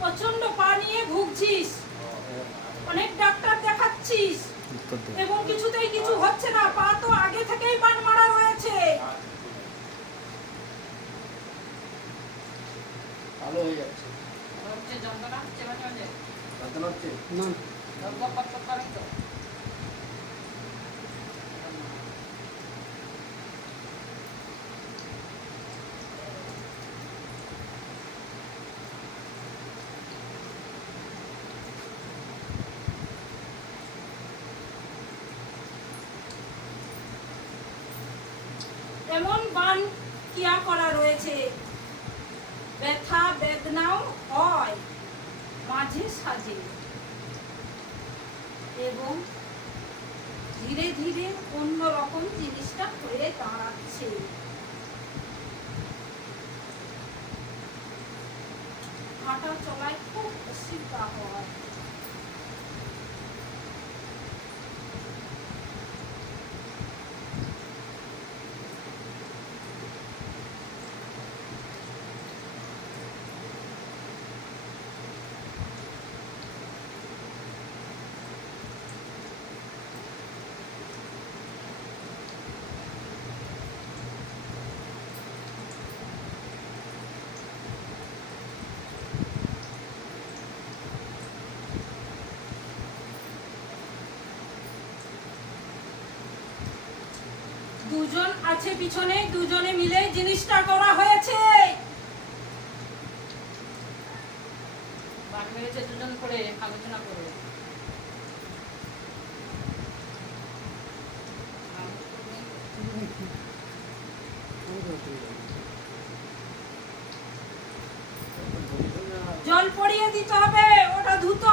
প্রচন্ড পা নিয়ে ভুগছিস, অনেক ডাক্তার দেখাচ্ছিস এবং কিছুতেই কিছু হচ্ছে না। পা তো আগে থেকেই বান মারা রয়েছে। ভালো হয়ে যাচ্ছে। যন্ত্রণা হচ্ছে মাঝে মাঝে? যন্ত্রণা হচ্ছে না, করে তো। এমন বান কিয়া করা রয়েছে, ব্যথা বেদনাও হয় মাঝে সাঝে এবং ধীরে ধীরে অন্যরকম জিনিসটা হয়ে দাঁড়াচ্ছে। হাঁটা চলায় খুব অসুবিধা হয়। দুজন আছে পিছনে, দুজনে মিলে জিনিসটা করা হয়েছে। বান মেরেছে দুজন করে আলোচনা করে। জল পড়িয়ে দিতে হবে, ওটা ধুতে